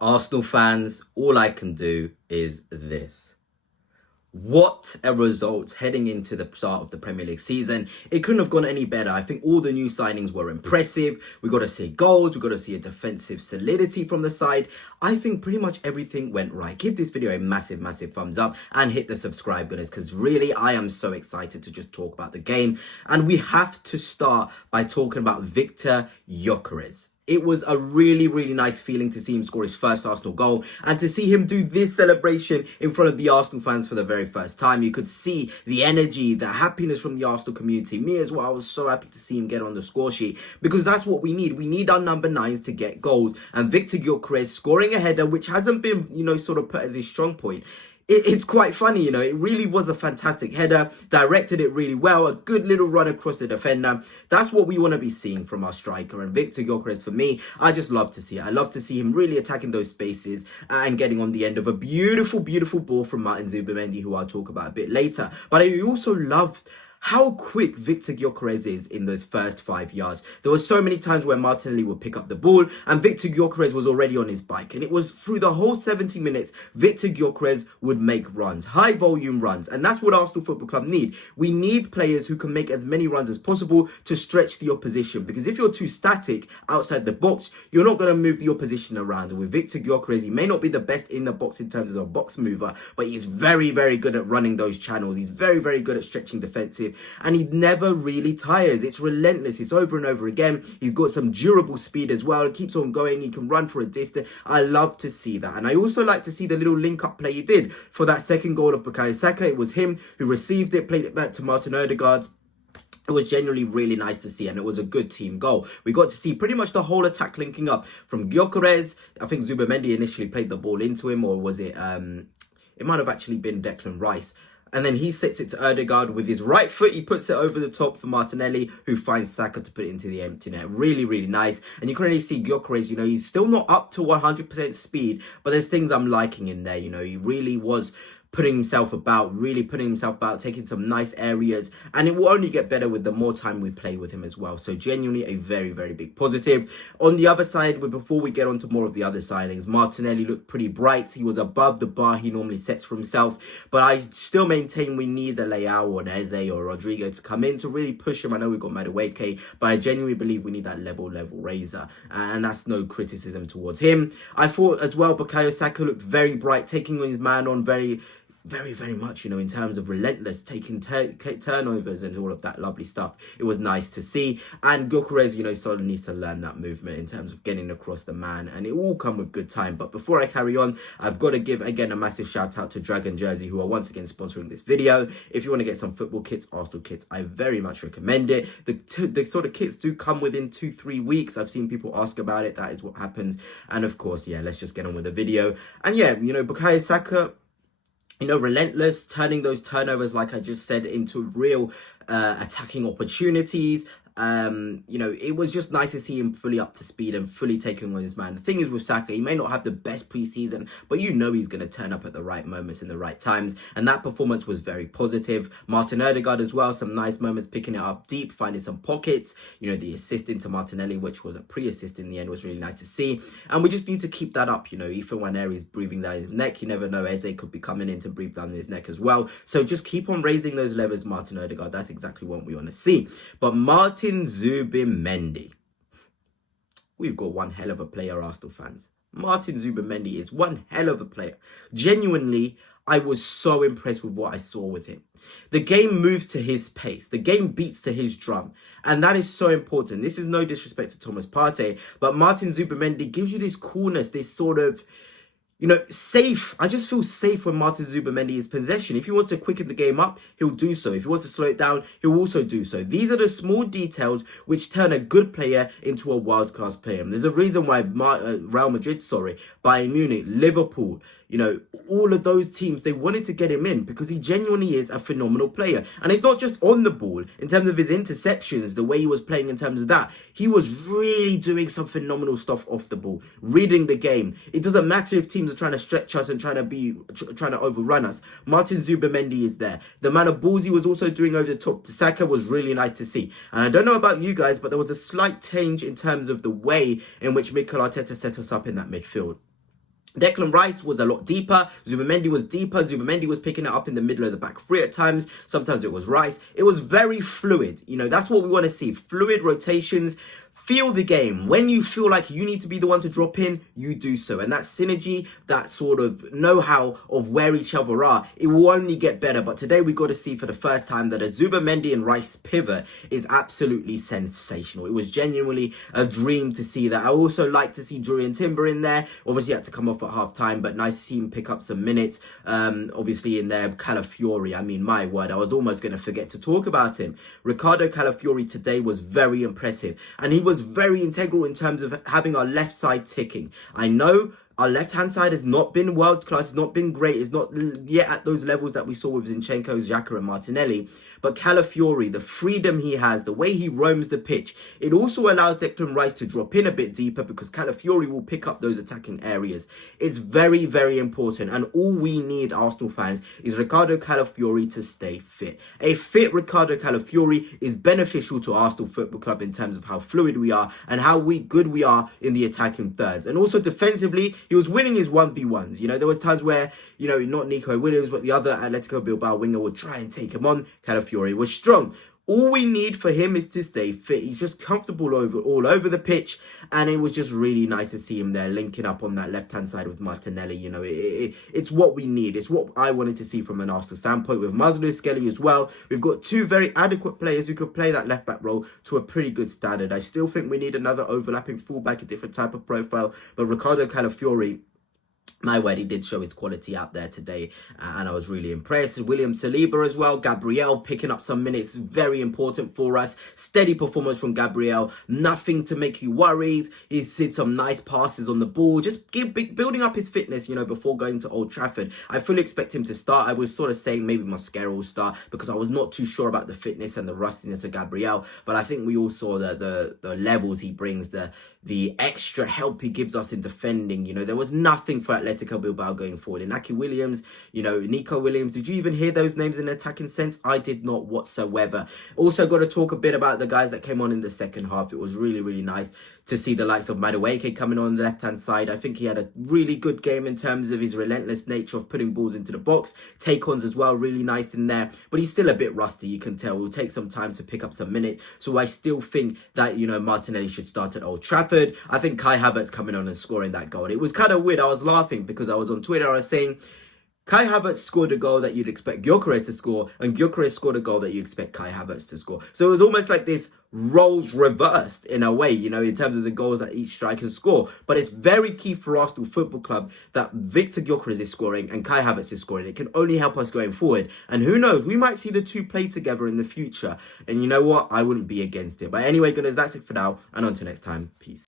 Arsenal fans, all I can do is this. What a result heading into the start of the Premier League season. It couldn't have gone any better. I think all the new signings were impressive. We got to see goals. We got to see a defensive solidity from the side. I think pretty much everything went right. Give this video a massive, massive thumbs up and hit the subscribe button because really I am so excited to just talk about the game. And we have to start by talking about Victor Gyokeres. It was a really, really nice feeling to see him score his first Arsenal goal and to see him do this celebration in front of the Arsenal fans for the very first time. You could see the energy, the happiness from the Arsenal community. Me as well, I was so happy to see him get on the score sheet because that's what we need. We need our number 9s to get goals. And Victor Gyokeres scoring a header, which hasn't been, sort of put as his strong point. It's quite funny, it really was a fantastic header, directed it really well, a good little run across the defender. That's what we want to be seeing from our striker. And Victor Gyokeres, for me, I just love to see it. I love to see him really attacking those spaces and getting on the end of a beautiful, beautiful ball from Martin Zubimendi, who I'll talk about a bit later. But I also loved how quick Victor Gyokeres is in those first 5 yards. There were so many times where Martinelli would pick up the ball and Victor Gyokeres was already on his bike. And it was through the whole 70 minutes, Victor Gyokeres would make runs, high volume runs. And that's what Arsenal Football Club need. We need players who can make as many runs as possible to stretch the opposition. Because if you're too static outside the box, you're not going to move the opposition around. And with Victor Gyokeres, he may not be the best in the box in terms of a box mover, but he's very, very good at running those channels. He's very, very good at stretching defensive. And he never really tires. It's relentless. It's over and over again. He's got some durable speed as well. It keeps on going. He can run for a distance. I love to see that. And I also like to see the little link-up play he did for that second goal of Bukayo Saka. It was him who received it, played it back to Martin Odegaard. It was genuinely really nice to see, and it was a good team goal. We got to see pretty much the whole attack linking up from Gyokeres. I think Zubimendi initially played the ball into him, or was it... it might have actually been Declan Rice. And then he sets it to Odegaard with his right foot. He puts it over the top for Martinelli, who finds Saka to put it into the empty net. Really, really nice. And you can really see Gyokeres, he's still not up to 100% speed, but there's things I'm liking in there. He really was putting himself about, taking some nice areas, and it will only get better with the more time we play with him as well. So genuinely a very, very big positive. On the other side, before we get on to more of the other signings, Martinelli looked pretty bright. He was above the bar he normally sets for himself, but I still maintain we need a Leao or an Eze or Rodrigo to come in to really push him. I know we've got Madueke, but I genuinely believe we need that level raiser, and that's no criticism towards him. I thought as well Bukayo Saka looked very bright, taking his man on very, very much, in terms of relentless, taking turnovers and all of that lovely stuff. It was nice to see. And Gyokeres, sort of needs to learn that movement in terms of getting across the man. And it will come with good time. But before I carry on, I've got to give, again, a massive shout out to Dragon Jersey, who are once again sponsoring this video. If you want to get some football kits, Arsenal kits, I very much recommend it. The sort of kits do come within 2-3 weeks. I've seen people ask about it. That is what happens. And of course, yeah, let's just get on with the video. And yeah, Bukayo Saka, relentless, turning those turnovers, like I just said, into real attacking opportunities. It was just nice to see him fully up to speed and fully taking on his man. The thing is with Saka, he may not have the best preseason, but he's going to turn up at the right moments in the right times. And that performance was very positive. Martin Odegaard as well, some nice moments, picking it up deep, finding some pockets. The assist into Martinelli, which was a pre-assist in the end, was really nice to see. And we just need to keep that up. Ethan Nwaneri's breathing down his neck. You never know, Eze could be coming in to breathe down his neck as well. So just keep on raising those levers, Martin Odegaard. That's exactly what we want to see. But Martin Zubimendi. We've got one hell of a player, Arsenal fans. Martin Zubimendi is one hell of a player. Genuinely, I was so impressed with what I saw with him. The game moves to his pace. The game beats to his drum. And that is so important. This is no disrespect to Thomas Partey, but Martin Zubimendi gives you this coolness, this sort of, safe. I just feel safe when Martin Zubimendi is possession. If he wants to quicken the game up, he'll do so. If he wants to slow it down, he'll also do so. These are the small details which turn a good player into a world-class player. And there's a reason why Real Madrid, Bayern Munich, Liverpool, all of those teams, they wanted to get him in because he genuinely is a phenomenal player. And it's not just on the ball in terms of his interceptions, the way he was playing in terms of that. He was really doing some phenomenal stuff off the ball, reading the game. It doesn't matter if teams are trying to stretch us and trying to overrun us. Martin Zubimendi is there. The amount of balls he was also doing over the top to Saka was really nice to see. And I don't know about you guys, but there was a slight change in terms of the way in which Mikel Arteta set us up in that midfield. Declan Rice was a lot deeper. Zubimendi was deeper. Zubimendi was picking it up in the middle of the back three at times. Sometimes it was Rice. It was very fluid. That's what we want to see. Fluid rotations. Feel the game. When you feel like you need to be the one to drop in, you do so. And that synergy, that sort of know-how of where each other are, it will only get better. But today we got to see for the first time that a Zubimendi and Rice pivot is absolutely sensational. It was genuinely a dream to see that. I also like to see Julian Timber in there. Obviously, he had to come off at half-time, but nice to see him pick up some minutes. Obviously, in there, Calafiori. I mean, my word, I was almost going to forget to talk about him. Ricardo Calafiori today was very impressive. And he was very integral in terms of having our left side ticking. I know our left-hand side has not been world-class, it's not been great, it's not yet at those levels that we saw with Zinchenko, Xhaka and Martinelli. But Calafiori, the freedom he has, the way he roams the pitch, it also allows Declan Rice to drop in a bit deeper because Calafiori will pick up those attacking areas. It's very, very important. And all we need, Arsenal fans, is Ricardo Calafiori to stay fit. A fit Ricardo Calafiori is beneficial to Arsenal Football Club in terms of how fluid we are and how good we are in the attacking thirds. And also defensively, he was winning his 1v1s. There was times where, not Nico Williams, but the other Atletico Bilbao winger would try and take him on. Calafiori was strong. All we need for him is to stay fit. He's just comfortable all over the pitch, and it was just really nice to see him there linking up on that left-hand side with Martinelli. It's what we need. It's what I wanted to see from an Arsenal standpoint with Mazlou Skelly as well. We've got two very adequate players who could play that left-back role to a pretty good standard. I still think we need another overlapping fullback, a different type of profile, but Ricardo Calafiori, my word, he did show his quality out there today, and I was really impressed. William Saliba as well. Gabriel picking up some minutes, very important for us. Steady performance from Gabriel, nothing to make you worried. He's did some nice passes on the ball, just building up his fitness, before going to Old Trafford. I fully expect him to start. I was sort of saying maybe Mosquera will start because I was not too sure about the fitness and the rustiness of Gabriel, but I think we all saw the levels he brings, the extra help he gives us in defending. There was nothing for Atletico Bilbao going forward. Inaki Williams, Nico Williams. Did you even hear those names in attacking sense? I did not whatsoever. Also got to talk a bit about the guys that came on in the second half. It was really, really nice to see the likes of Madueke coming on the left-hand side. I think he had a really good game in terms of his relentless nature of putting balls into the box. Take-ons as well, really nice in there. But he's still a bit rusty, you can tell. It will take some time to pick up some minutes. So I still think that, Martinelli should start at Old Trafford. I think Kai Havertz coming on and scoring that goal. It was kind of weird. I was laughing because I was on Twitter. I was saying, Kai Havertz scored a goal that you'd expect Gyokeres to score, and Gyokeres scored a goal that you expect Kai Havertz to score. So it was almost like this roles reversed in a way, in terms of the goals that each striker score. But it's very key for Arsenal Football Club that Victor Gyokeres is scoring and Kai Havertz is scoring. It can only help us going forward. And who knows, we might see the two play together in the future. And you know what? I wouldn't be against it. But anyway, guys, that's it for now. And until next time, peace.